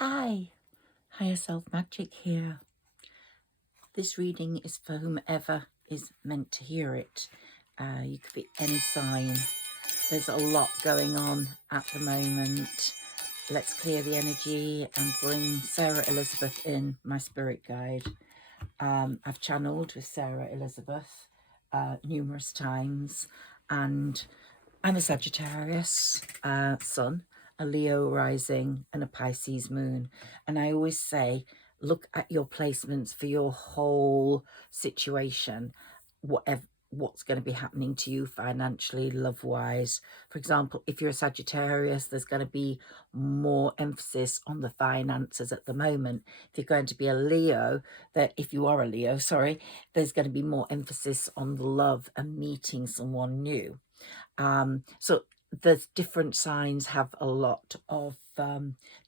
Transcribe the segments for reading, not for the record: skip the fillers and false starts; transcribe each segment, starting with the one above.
Hi, Higher Self Magic here. This reading is for whomever is meant to hear it. You could be any sign. There's a lot going on at the moment. Let's clear the energy and bring Sarah Elizabeth in, my spirit guide. I've channeled with Sarah Elizabeth numerous times, and I'm a Sagittarius sun, a Leo rising, and a Pisces moon. And I always say, look at your placements for your whole situation, what's going to be happening to you financially, love-wise. For example, if you're a Sagittarius, there's going to be more emphasis on the finances at the moment. If you're going to be a Leo, if you are a Leo, sorry, there's going to be more emphasis on the love and meeting someone new. So the different signs have a lot of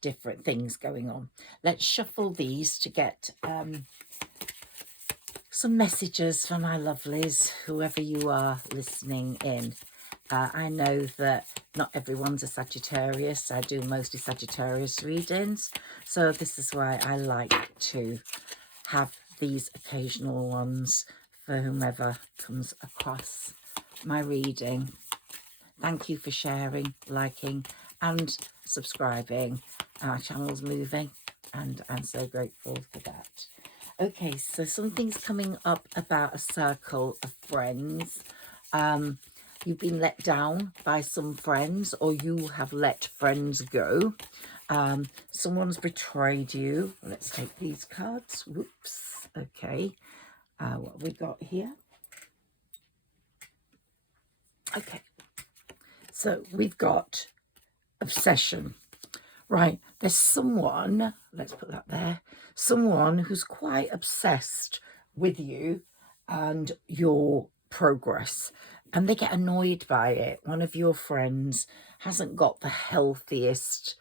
different things going on. Let's shuffle these to get some messages for my lovelies, whoever you are listening in. I know that not everyone's a Sagittarius. I do mostly Sagittarius readings, so this is why I like to have these occasional ones for whomever comes across my reading. Thank you for sharing, liking and subscribing. Our channel's moving and I'm so grateful for that. Okay, so something's coming up about a circle of friends. You've been let down by some friends, or you have let friends go. Someone's betrayed you. Let's take these cards. Whoops. Okay. What have we got here? Okay. So we've got obsession. Right, there's someone, let's put that there, someone who's quite obsessed with you and your progress, and they get annoyed by it. One of your friends hasn't got the healthiest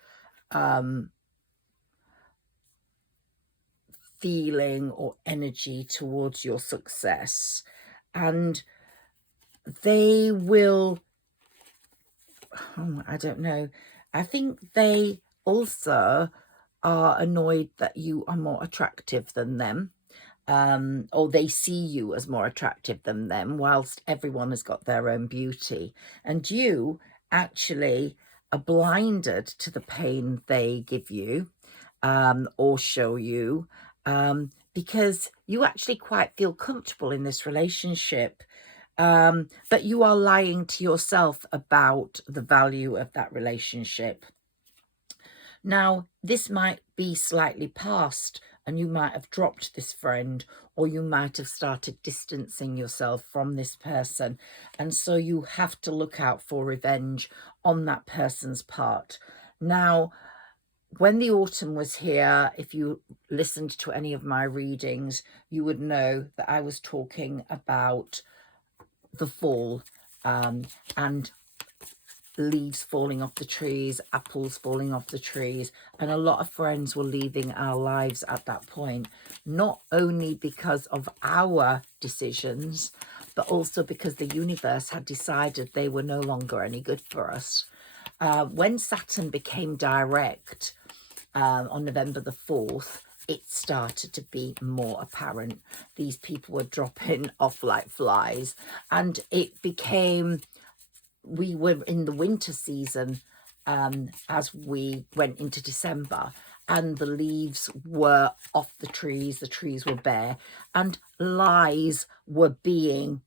feeling or energy towards your success, and they will, I don't know, I think they also are annoyed that you are more attractive than them, or they see you as more attractive than them, whilst everyone has got their own beauty. And you actually are blinded to the pain they give you or show you, because you actually quite feel comfortable in this relationship. But you are lying to yourself about the value of that relationship. Now, this might be slightly past and you might have dropped this friend, or you might have started distancing yourself from this person. And so you have to look out for revenge on that person's part. Now, when the autumn was here, if you listened to any of my readings, you would know that I was talking about the fall and leaves falling off the trees, apples falling off the trees, and a lot of friends were leaving our lives at that point, not only because of our decisions, but also because the universe had decided they were no longer any good for us. When Saturn became direct on November the 4th, it started to be more apparent. These people were dropping off like flies, and it became, we were in the winter season as we went into December, and the leaves were off the trees were bare, and lies were being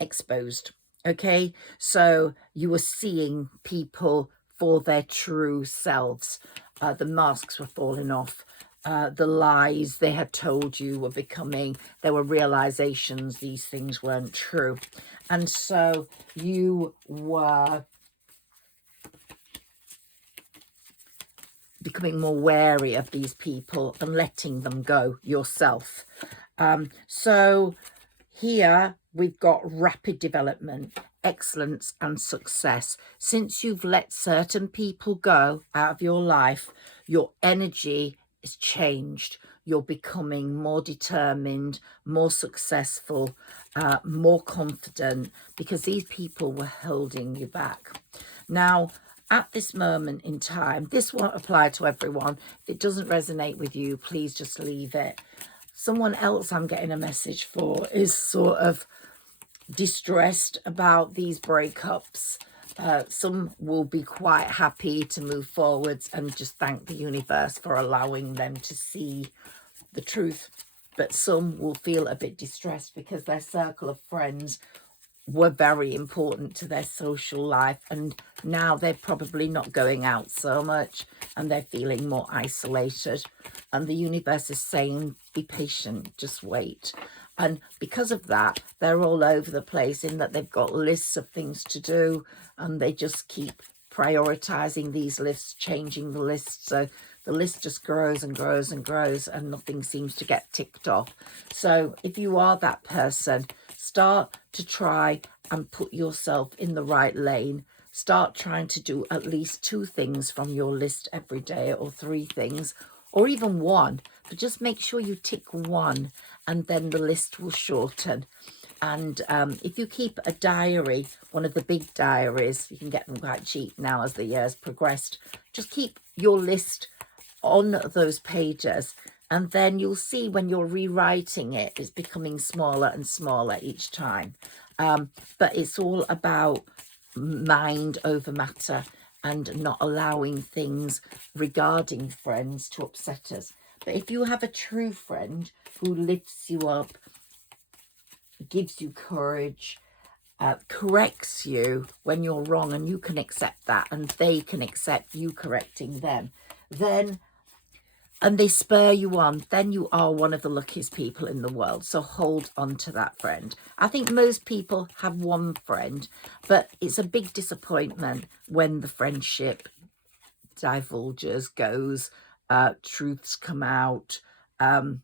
exposed. Okay, so you were seeing people for their true selves. The masks were falling off. The lies they had told you were becoming, there were realizations these things weren't true. And so you were becoming more wary of these people and letting them go yourself. So here we've got rapid development, excellence and success. Since you've let certain people go out of your life, your energy is changed. You're becoming more determined, more successful, more confident, because these people were holding you back. Now, at this moment in time, this won't apply to everyone. If it doesn't resonate with you, please just leave it. Someone else I'm getting a message for is sort of distressed about these breakups. Some will be quite happy to move forwards and just thank the universe for allowing them to see the truth. But some will feel a bit distressed because their circle of friends were very important to their social life, and now they're probably not going out so much and they're feeling more isolated, and the universe is saying be patient, just wait. And because of that, they're all over the place in that they've got lists of things to do, and they just keep prioritizing these lists, changing the list. So the list just grows and grows and grows, and nothing seems to get ticked off. So if you are that person, start to try and put yourself in the right lane. Start trying to do at least 2 things from your list every day, or 3 things, or even 1. But just make sure you tick 1, and then the list will shorten. And if you keep a diary, one of the big diaries, you can get them quite cheap now as the years progressed. Just keep your list on those pages, and then you'll see when you're rewriting it, it's becoming smaller and smaller each time. But it's all about mind over matter and not allowing things regarding friends to upset us. But if you have a true friend who lifts you up, gives you courage, corrects you when you're wrong, and you can accept that, and they can accept you correcting them, then, and they spur you on, then you are one of the luckiest people in the world. So hold on to that friend. I think most people have one friend, but it's a big disappointment when the friendship divulges, goes, truths come out, and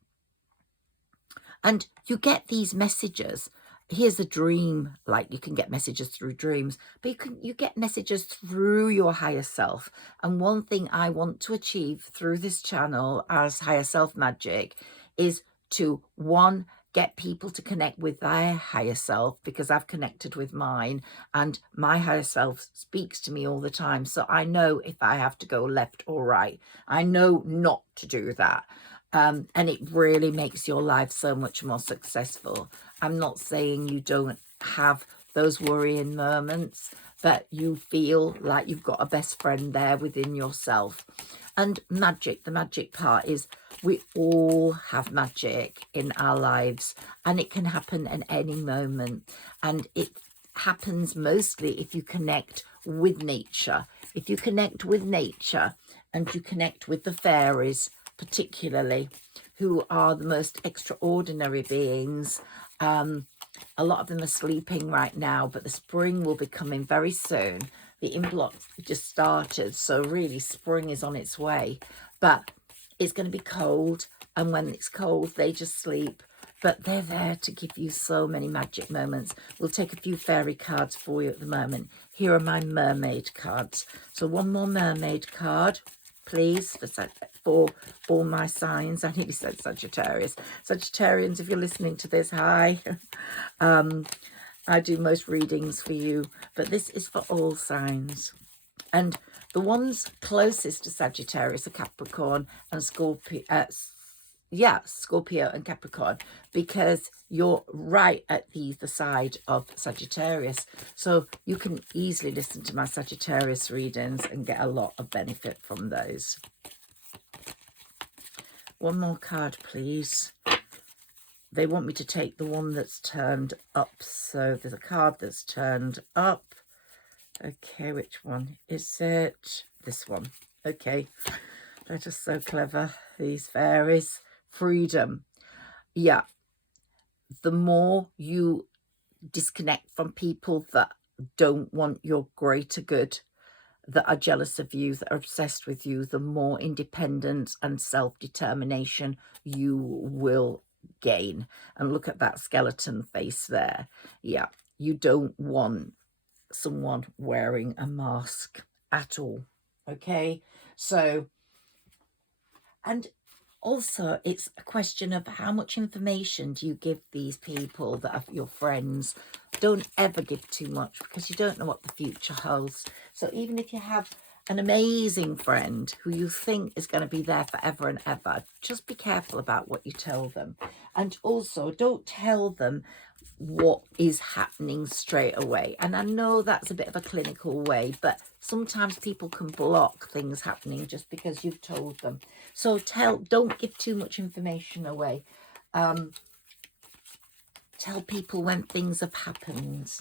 you get these messages. Here's a dream, like you can get messages through dreams, but you get messages through your higher self. And one thing I want to achieve through this channel as Higher Self Magic is to, 1, get people to connect with their higher self, because I've connected with mine, and my higher self speaks to me all the time. So I know if I have to go left or right. I know not to do that. And it really makes your life so much more successful. I'm not saying you don't have those worrying moments, but you feel like you've got a best friend there within yourself. And magic, the magic part is we all have magic in our lives, and it can happen at any moment. And it happens mostly if you connect with nature. If you connect with nature and you connect with the fairies, particularly, who are the most extraordinary beings. A lot of them are sleeping right now, but the spring will be coming very soon. The influx just started, so really spring is on its way. But it's going to be cold, and when it's cold, they just sleep. But they're there to give you so many magic moments. We'll take a few fairy cards for you at the moment. Here are my mermaid cards. So one more mermaid card, please, for my signs. I nearly said Sagittarius. Sagittarians, if you're listening to this, hi. I do most readings for you, but this is for all signs. And the ones closest to Sagittarius are Capricorn and Scorpio. Scorpio and Capricorn, because you're right at the side of Sagittarius. So you can easily listen to my Sagittarius readings and get a lot of benefit from those. One more card, please. They want me to take the one that's turned up. So there's a card that's turned up. Okay, which one is it? This one. Okay. They're just so clever, these fairies. Freedom. Yeah. The more you disconnect from people that don't want your greater good, that are jealous of you, that are obsessed with you, the more independence and self-determination you will gain. And look at that skeleton face there. Yeah, you don't want someone wearing a mask at all. Okay, so, and also it's a question of how much information do you give these people that are your friends Don't ever give too much, because you don't know what the future holds. So even if you have an amazing friend who you think is going to be there forever and ever, just be careful about what you tell them. And also, don't tell them what is happening straight away. And I know that's a bit of a clinical way, but sometimes people can block things happening just because you've told them. So don't give too much information away. Tell people when things have happened.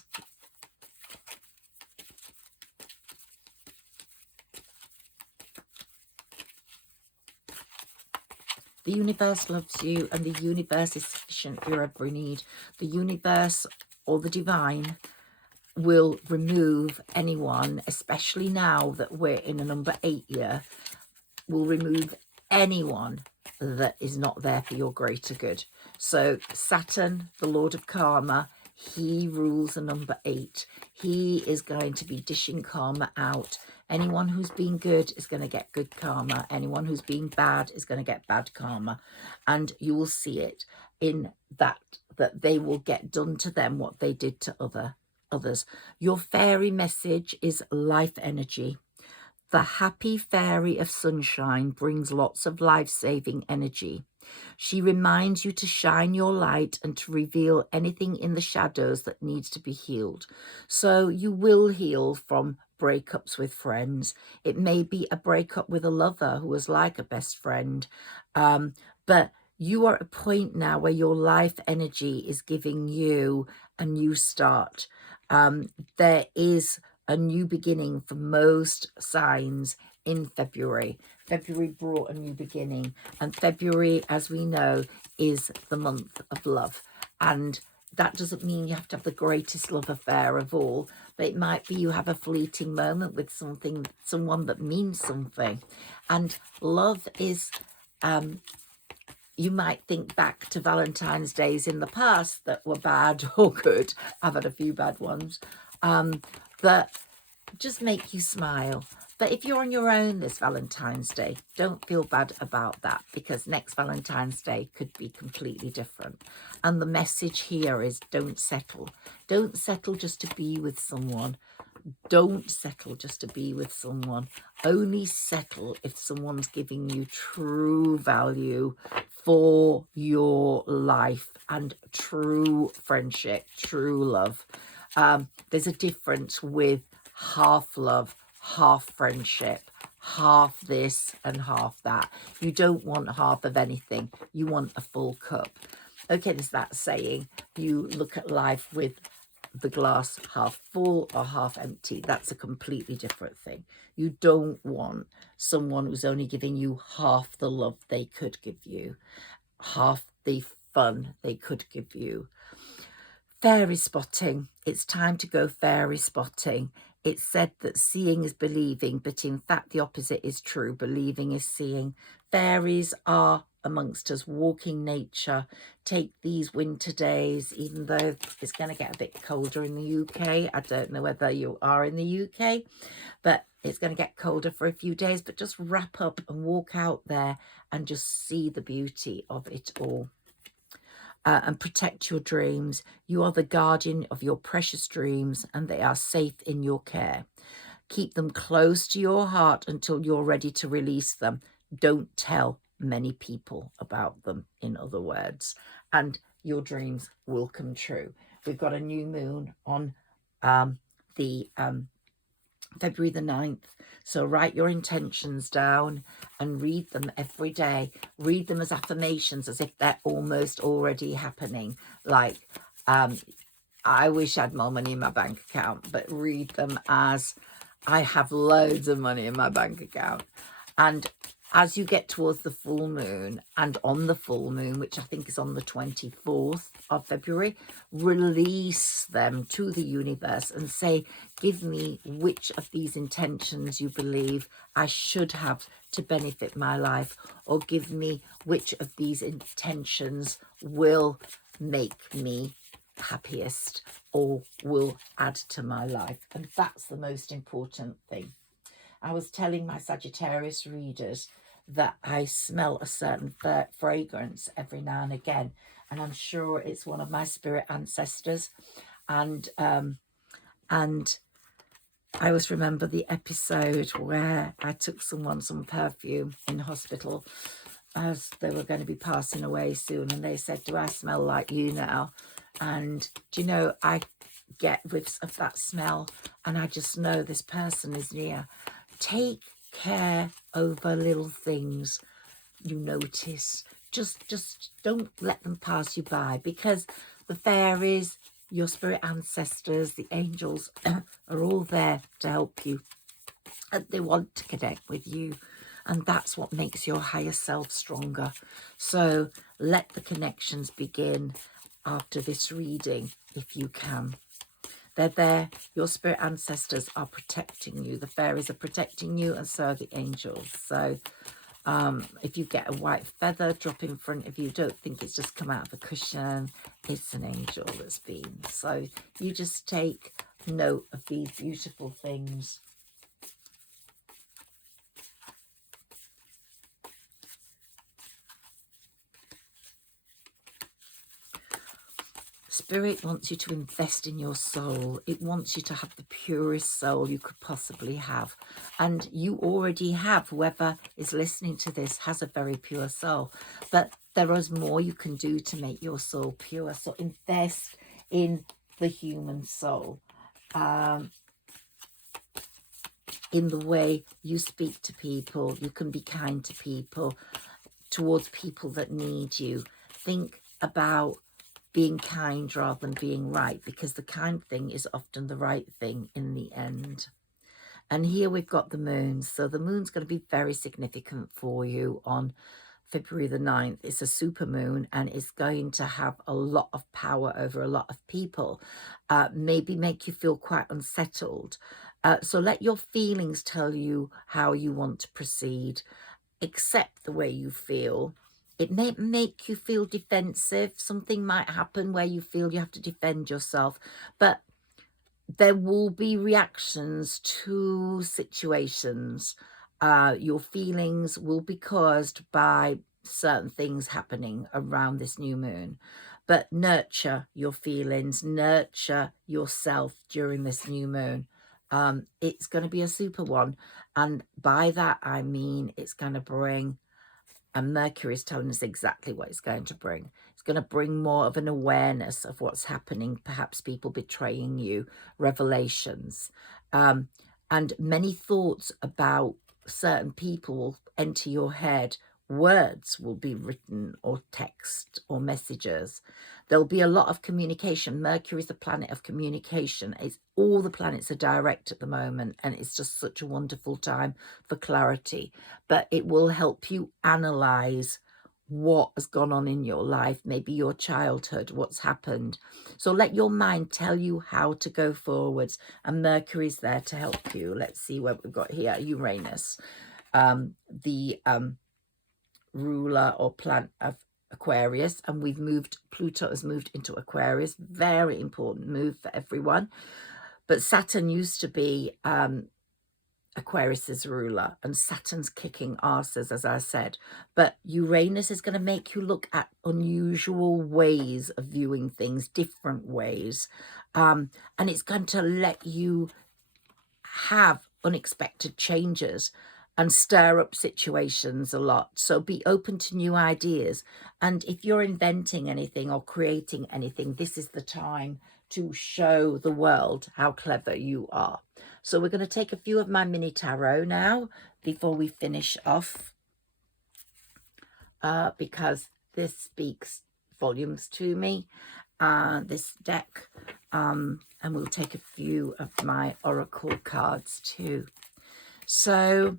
The universe loves you, and the universe is sufficient for your every need. The universe or the divine will remove anyone, especially now that we're in a number 8 year, will remove anyone that is not there for your greater good. So Saturn, the Lord of Karma, he rules a number 8. He is going to be dishing karma out. Anyone who's been good is going to get good karma. Anyone who's been bad is going to get bad karma. And you will see it in that they will get done to them what they did to others. Your fairy message is life energy. The happy fairy of sunshine brings lots of life-saving energy. She reminds you to shine your light and to reveal anything in the shadows that needs to be healed. So you will heal from breakups with friends. It may be a breakup with a lover who was like a best friend. But you are at a point now where your life energy is giving you a new start. There is a new beginning for most signs in February. February brought a new beginning, and February, as we know, is the month of love. And that doesn't mean you have to have the greatest love affair of all, but it might be you have a fleeting moment with someone that means something. And love is, you might think back to Valentine's days in the past that were bad or good. I've had a few bad ones. That just make you smile. But if you're on your own this Valentine's Day, don't feel bad about that, because next Valentine's Day could be completely different. And the message here is don't settle. Don't settle just to be with someone. Don't settle just to be with someone. Only settle if someone's giving you true value for your life and true friendship, true love. There's a difference with half love, half friendship, half this and half that. You don't want half of anything. You want a full cup. Okay, there's that saying, you look at life with the glass half full or half empty. That's a completely different thing. You don't want someone who's only giving you half the love they could give you, half the fun they could give you. Fairy spotting. It's time to go fairy spotting. It's said that seeing is believing, but in fact the opposite is true. Believing is seeing. Fairies are amongst us, walking nature. Take these winter days, even though it's going to get a bit colder in the UK. I don't know whether you are in the UK, but it's going to get colder for a few days. But just wrap up and walk out there and just see the beauty of it all. And protect your dreams. You are the guardian of your precious dreams, and they are safe in your care. Keep them close to your heart until you're ready to release them. Don't tell many people about them, in other words, and your dreams will come true. We've got a new moon on February the 9th. So write your intentions down and read them every day. Read them as affirmations, as if they're almost already happening. Like, I wish I had more money in my bank account, but read them as I have loads of money in my bank account. And as you get towards the full moon, and on the full moon, which I think is on the 24th of February, release them to the universe and say, give me which of these intentions you believe I should have to benefit my life, or give me which of these intentions will make me happiest or will add to my life. And that's the most important thing. I was telling my Sagittarius readers that I smell a certain fragrance every now and again, and I'm sure it's one of my spirit ancestors. And I always remember the episode where I took someone some perfume in hospital as they were going to be passing away soon, and they said, "Do I smell like you now?" And do you know, I get whiffs of that smell, and I just know this person is near. Take care over little things you notice. Just don't let them pass you by, because the fairies, your spirit ancestors, the angels are all there to help you, and they want to connect with you, and that's what makes your higher self stronger. So let the connections begin after this reading if you can. They're there. Your spirit ancestors are protecting you. The fairies are protecting you, and so are the angels. So if you get a white feather drop in front of you, don't think it's just come out of a cushion. It's an angel that's been. So you just take note of these beautiful things. Spirit wants you to invest in your soul. It wants you to have the purest soul you could possibly have. And you already have. Whoever is listening to this has a very pure soul. But there is more you can do to make your soul pure. So invest in the human soul. In the way you speak to people. You can be kind to people, towards people that need you. Think about being kind rather than being right, because the kind thing is often the right thing in the end. And here we've got the moon. So the moon's going to be very significant for you on February the 9th. It's a super moon, and it's going to have a lot of power over a lot of people. Maybe make you feel quite unsettled. So let your feelings tell you how you want to proceed. Accept the way you feel. It may make you feel defensive. Something might happen where you feel you have to defend yourself, but there will be reactions to situations. Your feelings will be caused by certain things happening around this new moon, but nurture your feelings, nurture yourself during this new moon. It's going to be a super one, and by that I mean it's going to bring, and Mercury is telling us exactly what it's going to bring. It's going to bring more of an awareness of what's happening, perhaps people betraying you, revelations, and many thoughts about certain people will enter your head. Words will be written, or text, or messages. There'll be a lot of communication. Mercury is the planet of communication. It's all the planets are direct at the moment, and it's just such a wonderful time for clarity. But it will help you analyze what has gone on in your life, maybe your childhood, what's happened. So let your mind tell you how to go forwards, and Mercury's there to help you. Let's see what we've got here. Uranus, the ruler or planet of Aquarius, and we've moved, Pluto has moved into Aquarius. Very important move for everyone. But Saturn used to be Aquarius's ruler, and Saturn's kicking asses, as I said. But Uranus is going to make you look at unusual ways of viewing things, different ways, and it's going to let you have unexpected changes and stir up situations a lot. So be open to new ideas. And if you're inventing anything or creating anything, this is the time to show the world how clever you are. So we're going to take a few of my mini tarot now before we finish off, because this speaks volumes to me, this deck. And we'll take a few of my oracle cards too. So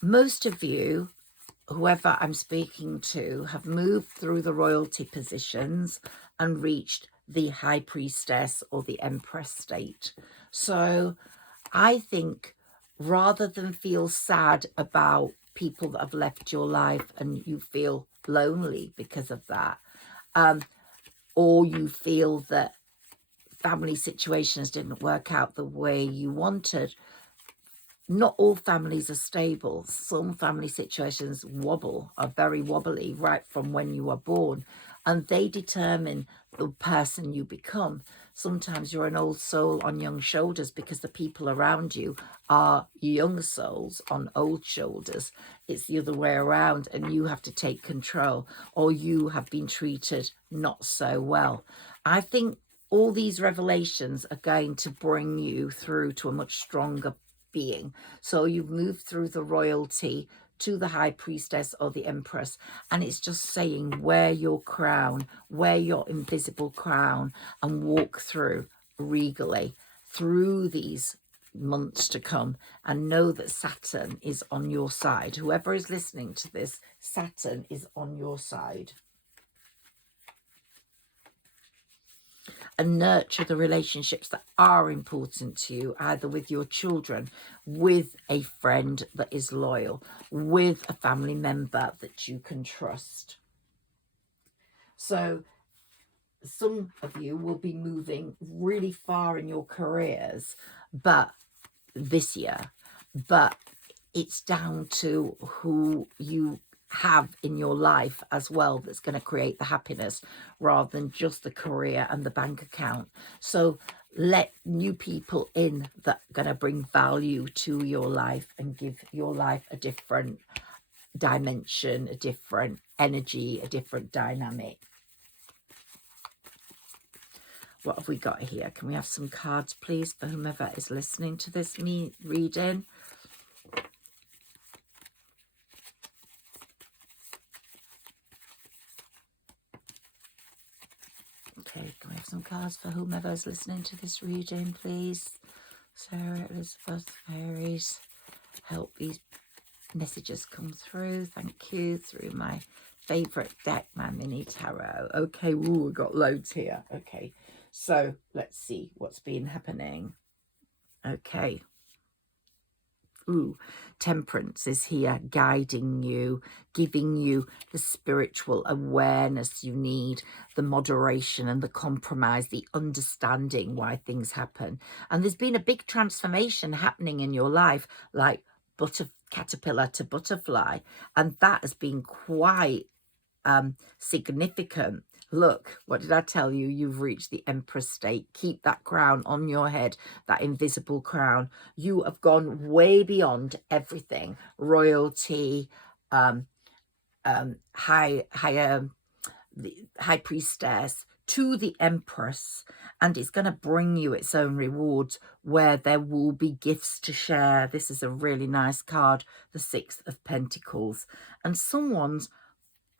most of you, whoever I'm speaking to, have moved through the royalty positions and reached the high priestess or the empress state. So I think rather than feel sad about people that have left your life and you feel lonely because of that, or you feel that family situations didn't work out the way you wanted, not all families are stable. Some family situations are very wobbly right from when you are born, and they determine the person you become. Sometimes you're an old soul on young shoulders because the people around you are young souls on old shoulders. It's the other way around, and you have to take control, or you have been treated not so well. I think all these revelations are going to bring you through to a much stronger being. So you've moved through the royalty to the high priestess or the empress, and it's just saying, wear your crown, wear your invisible crown, and walk through regally through these months to come, and know that Saturn is on your side. Whoever is listening to this, Saturn is on your side. And nurture the relationships that are important to you, either with your children, with a friend that is loyal, with a family member that you can trust. So some of you will be moving really far in your careers, but this year, but it's down to who you have in your life as well that's going to create the happiness, rather than just the career and the bank account. So let new people in that are going to bring value to your life and give your life a different dimension, a different energy, a different dynamic. What have we got here? Can we have some cards, please, for whomever is listening to this reading? Okay, can we have some cards for whomever is listening to this reading, please? Sarah, Elizabeth, fairies, help these messages come through. Thank you. Through my favourite deck, my mini tarot. Okay, ooh, we've got loads here. Okay, so let's see what's been happening. Okay. Ooh, Temperance is here, guiding you, giving you the spiritual awareness you need, the moderation and the compromise, the understanding why things happen. And there's been a big transformation happening in your life, like caterpillar to butterfly, and that has been quite significant. Look, what did I tell you? You've reached the Empress state. Keep that crown on your head, that invisible crown. You have gone way beyond everything. Royalty, the high priestess, to the Empress, and it's going to bring you its own rewards, where there will be gifts to share. This is a really nice card, the Six of Pentacles, and someone's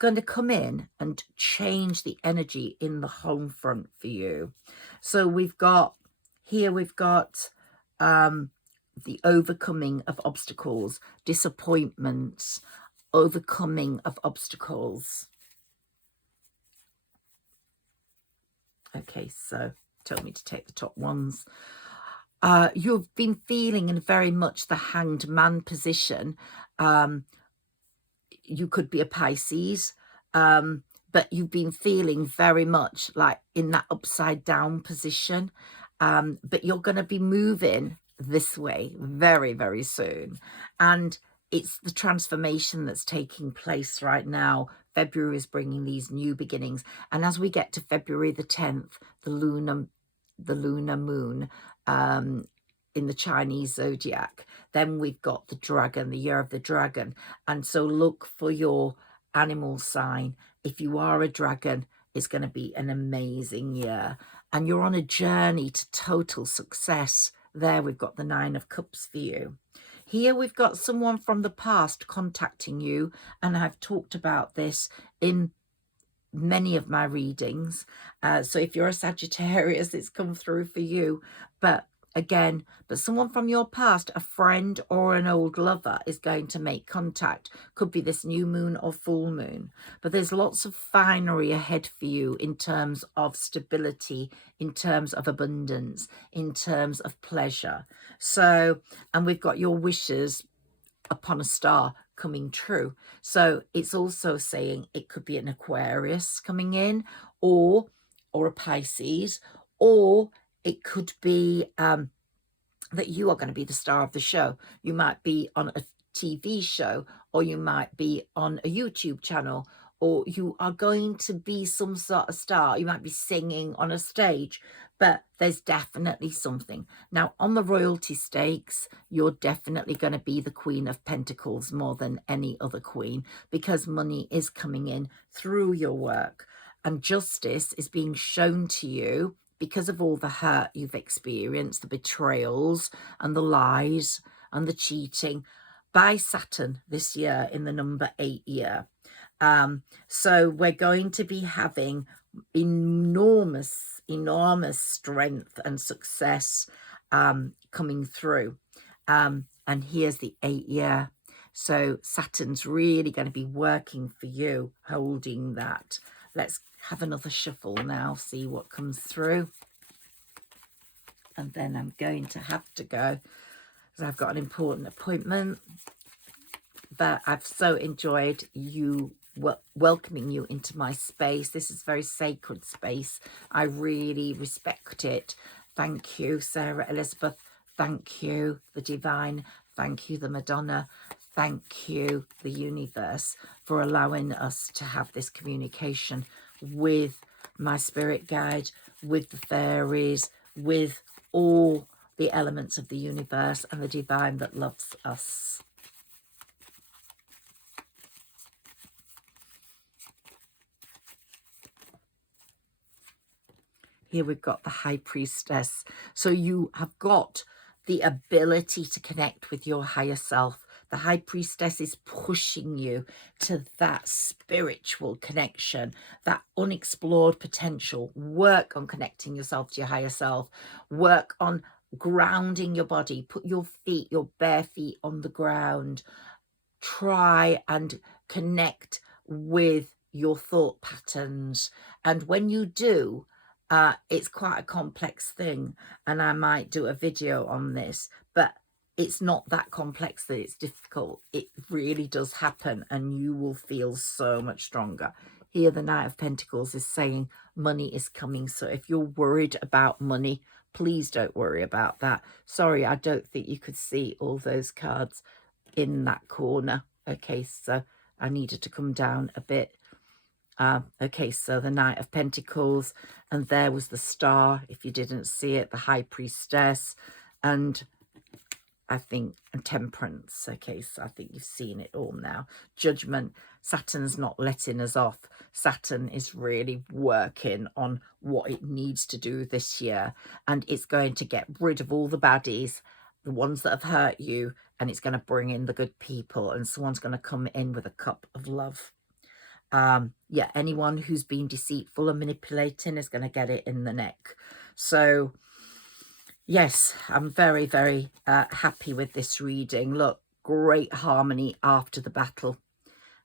going to come in and change the energy in the home front for you. So we've got the overcoming of obstacles, disappointments, overcoming of obstacles. Okay, so told me to take the top ones. You've been feeling in very much the hanged man position. You could be a Pisces, but you've been feeling very much like in that upside down position. But you're going to be moving this way very, very soon. And it's the transformation that's taking place right now. February is bringing these new beginnings. And as we get to February the 10th, the lunar moon, in the Chinese zodiac, then we've got the dragon, the year of the dragon. And so look for your animal sign. If you are a dragon, it's going to be an amazing year, and you're on a journey to total success. There we've got the Nine of Cups for you. Here we've got someone from the past contacting you, and I've talked about this in many of my readings. So if you're a Sagittarius, it's come through for you. But someone from your past, a friend or an old lover, is going to make contact. Could be this new moon or full moon. But there's lots of finery ahead for you in terms of stability, in terms of abundance, in terms of pleasure. So, and we've got your wishes upon a star coming true. So it's also saying it could be an Aquarius coming in, or a Pisces, or it could be that you are going to be the star of the show. You might be on a TV show, or you might be on a YouTube channel, or you are going to be some sort of star. You might be singing on a stage, but there's definitely something. Now, on the royalty stakes, you're definitely going to be the Queen of Pentacles more than any other queen, because money is coming in through your work, and justice is being shown to you because of all the hurt you've experienced, the betrayals and the lies and the cheating by Saturn this year in the number 8 year. So we're going to be having enormous strength and success coming through. And here's the 8 year. So Saturn's really going to be working for you, holding that. Let's have another shuffle now, see what comes through. And then I'm going to have to go because I've got an important appointment. But I've so enjoyed you welcoming you into my space. This is a very sacred space. I really respect it. Thank you, Sarah Elizabeth. Thank you, the Divine. Thank you, the Madonna. Thank you, the universe, for allowing us to have this communication with my spirit guide, with the fairies, with all the elements of the universe and the divine that loves us. Here we've got the High Priestess. So you have got the ability to connect with your higher self. The High Priestess is pushing you to that spiritual connection, that unexplored potential. Work on connecting yourself to your higher self. Work on grounding your body. Put your feet, your bare feet on the ground. Try and connect with your thought patterns. And when you do, it's quite a complex thing, and I might do a video on this, but it's not that complex that it's difficult. It really does happen, and you will feel so much stronger. Here, the Knight of Pentacles is saying money is coming. So if you're worried about money, please don't worry about that. Sorry, I don't think you could see all those cards in that corner. Okay, so I needed to come down a bit. Okay, so the Knight of Pentacles, and there was the Star, if you didn't see it, the High Priestess, and I think Temperance. Okay, so I think you've seen it all now. Judgment. Saturn's not letting us off. Saturn is really working on what it needs to do this year, and it's going to get rid of all the baddies, the ones that have hurt you, and it's going to bring in the good people, and someone's going to come in with a cup of love. Yeah, anyone who's been deceitful and manipulating is going to get it in the neck. So yes, I'm very, very happy with this reading. Look, great harmony after the battle.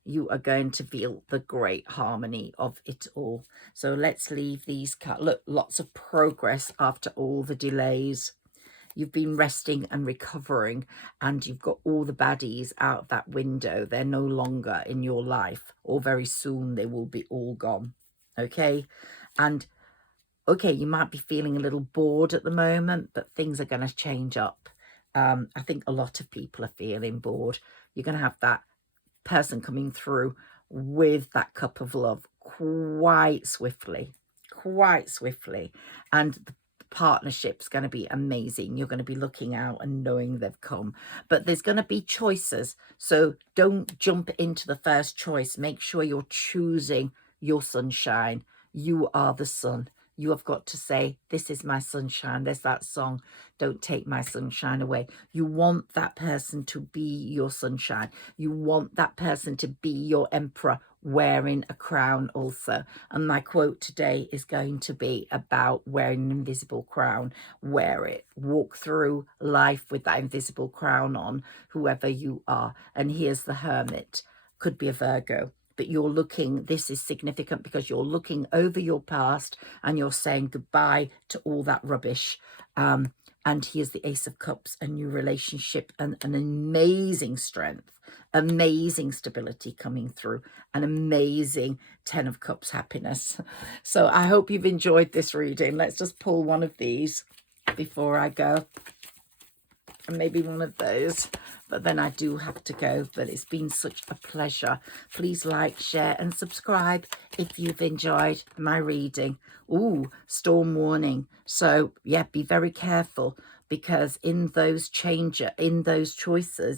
You are going to feel the great harmony of it all. So let's leave these cards. Look, lots of progress after all the delays. You've been resting and recovering, and you've got all the baddies out of that window. They're no longer in your life, or very soon they will be all gone. Okay? And okay, you might be feeling a little bored at the moment, but things are going to change up. I think a lot of people are feeling bored. You're going to have that person coming through with that cup of love quite swiftly, and the partnership's going to be amazing. You're going to be looking out and knowing they've come, but there's going to be choices, so don't jump into the first choice. Make sure you're choosing your sunshine. You are the sun. You have got to say, this is my sunshine. There's that song, Don't Take My Sunshine Away. You want that person to be your sunshine. You want that person to be your emperor, wearing a crown also. And my quote today is going to be about wearing an invisible crown. Wear it. Walk through life with that invisible crown on, whoever you are. And here's the Hermit. Could be a Virgo. But you're looking, this is significant because you're looking over your past and you're saying goodbye to all that rubbish. And here's the Ace of Cups, a new relationship, and an amazing strength, amazing stability coming through, an amazing 10 of Cups happiness. So I hope you've enjoyed this reading. Let's just pull one of these before I go. and maybe one of those, but then I do have to go. But it's been such a pleasure. Please like, share and subscribe if you've enjoyed my reading. Ooh, storm warning. So yeah, be very careful, because in those choices,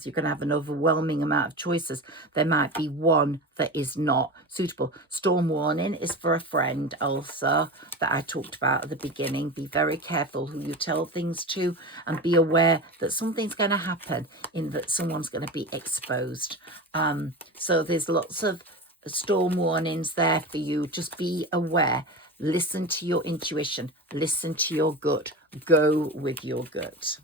you're going to have an overwhelming amount of choices. There might be one that is not suitable. Storm warning is for a friend also, that I talked about at the beginning. Be very careful who you tell things to, and be aware that something's going to happen, in that someone's going to be exposed. So there's lots of storm warnings there for you. Just be aware. Listen to your intuition. Listen to your gut. Go with your gut.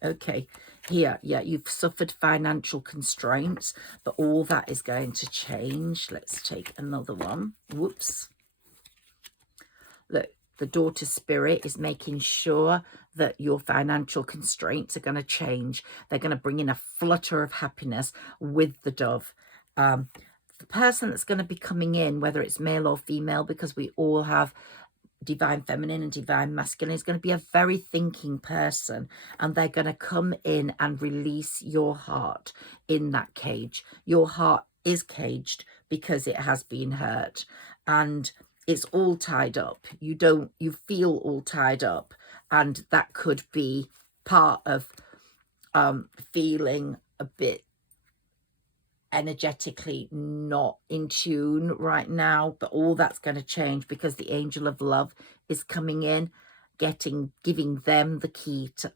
Okay, here, yeah, you've suffered financial constraints, but all that is going to change. Let's take another one. Whoops. Look, the daughter spirit is making sure that your financial constraints are going to change. They're going to bring in a flutter of happiness with the dove. The person that's going to be coming in, whether it's male or female, because we all have divine feminine and divine masculine, is going to be a very thinking person, and they're going to come in and release your heart in that cage. Your heart is caged because it has been hurt, and it's all tied up. You feel all tied up, and that could be part of feeling a bit energetically not in tune right now. But all that's going to change, because the angel of love is coming in, giving them the key to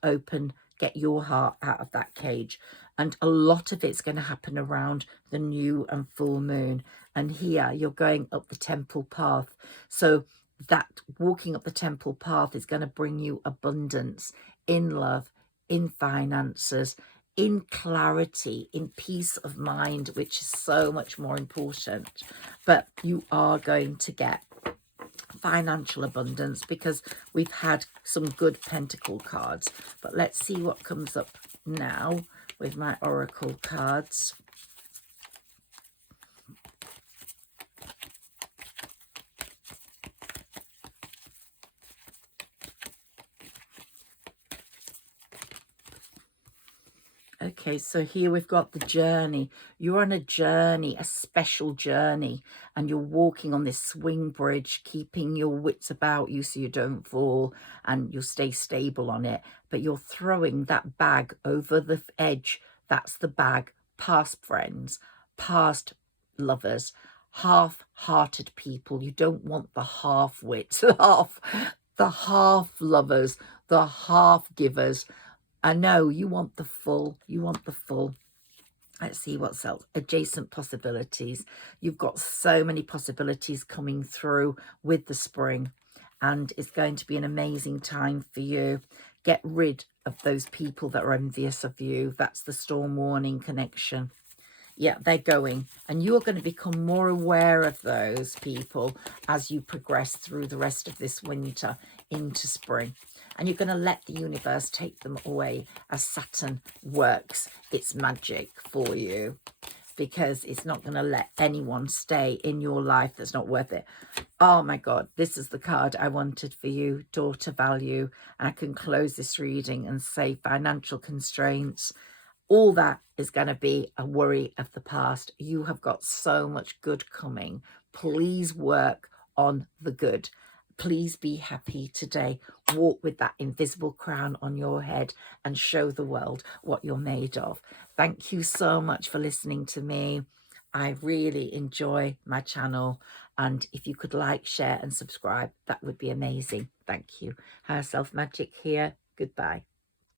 get your heart out of that cage. And a lot of it's going to happen around the new and full moon. And here you're going up the temple path, so that walking up the temple path is going to bring you abundance in love, in finances, in clarity, in peace of mind, which is so much more important. But you are going to get financial abundance, because we've had some good pentacle cards. But let's see what comes up now with my oracle cards. Okay, so here we've got the journey. You're on a journey, a special journey, and you're walking on this swing bridge, keeping your wits about you so you don't fall, and you'll stay stable on it. But you're throwing that bag over the edge. That's the bag past friends, past lovers, half-hearted people. You don't want the half-wits, the half lovers, the half givers. I know you want the full. You want the full. Let's see what's else. Adjacent possibilities. You've got so many possibilities coming through with the spring, and it's going to be an amazing time for you. Get rid of those people that are envious of you. That's the storm warning connection. Yeah, they're going, and you're going to become more aware of those people as you progress through the rest of this winter into spring. And you're going to let the universe take them away as Saturn works its magic for you, because it's not going to let anyone stay in your life that's not worth it. Oh my God, this is the card I wanted for you, daughter value. And I can close this reading and say financial constraints. All that is going to be a worry of the past. You have got so much good coming. Please work on the good. Please be happy today. Walk with that invisible crown on your head and show the world what you're made of. Thank you so much for listening to me. I really enjoy my channel. And if you could like, share and subscribe, that would be amazing. Thank you. Higher Self Magic here. Goodbye.